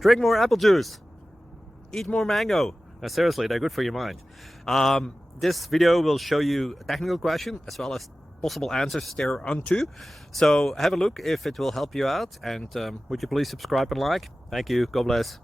Drink more apple juice. Eat more mango. No, seriously, they're good for your mind. This video will show you a technical question as well as possible answers thereunto. So have a look if it will help you out, and would you please subscribe and like? Thank you. God bless.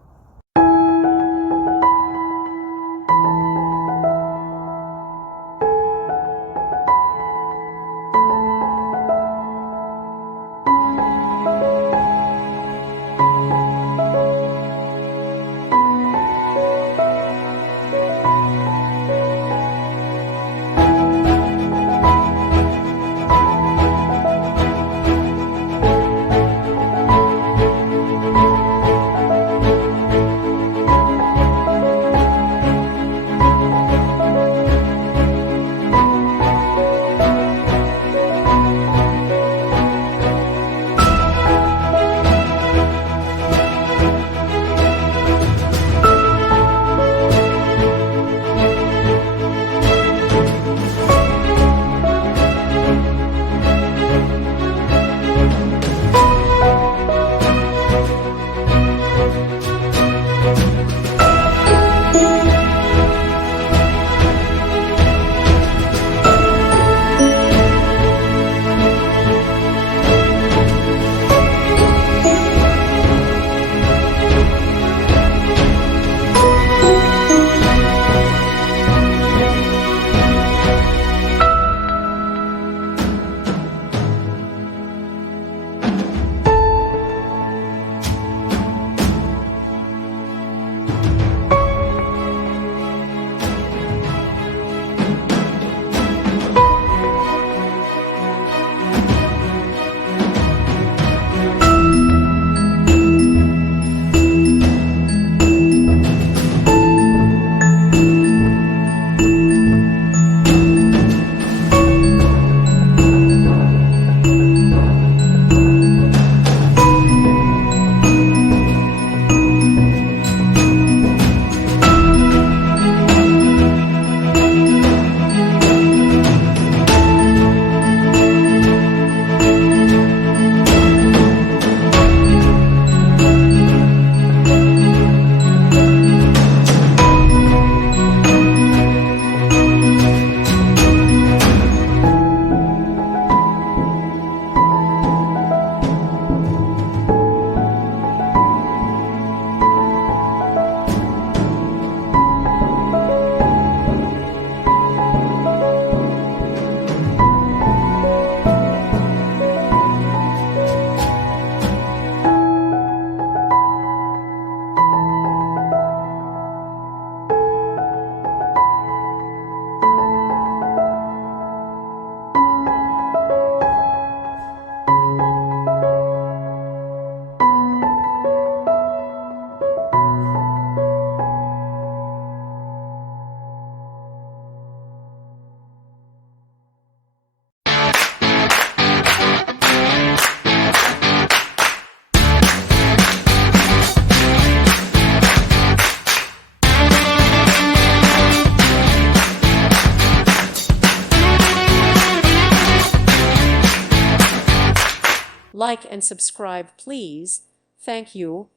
Like and subscribe, please. Thank you.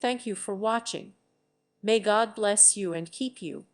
Thank you for watching. May God bless you and keep you.